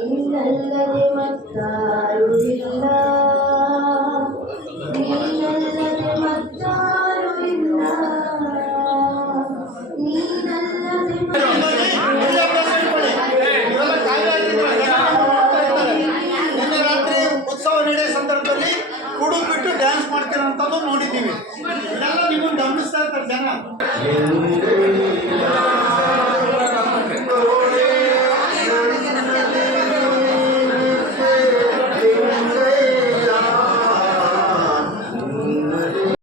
ನೀನಲ್ಲದೆ ಮತ್ತಾರು ಇಲ್ಲ, ನೀನಲ್ಲದೆ ಮತ್ತಾರು ಇಲ್ಲ, ನೀನಲ್ಲದೆ ರಾತ್ರಿ ಉತ್ಸವ ನಡೆಯೋ ಸಂದರ್ಭದಲ್ಲಿ ಕುಡು ಬಿಟ್ಟು ಡ್ಯಾನ್ಸ್ ಮಾಡ್ತಿರೋಂಥದ್ದು ನೋಡಿದ್ದೀವಿ. ಇದೆಲ್ಲ ನಿಮ್ಮನ್ನು ಗಮನಿಸ್ತಾ ಇರ್ತಾರೆ ಜನ.